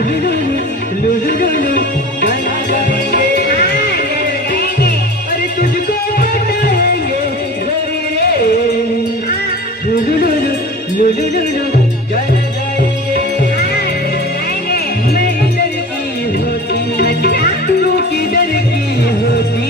लुलु लुलु गाना गाएंगे, अरे तुझको बताएंगे गोरी रे। लुलु लुलु लुलु गाना गाएंगे। मैं इधर की होती तू किधर की होती,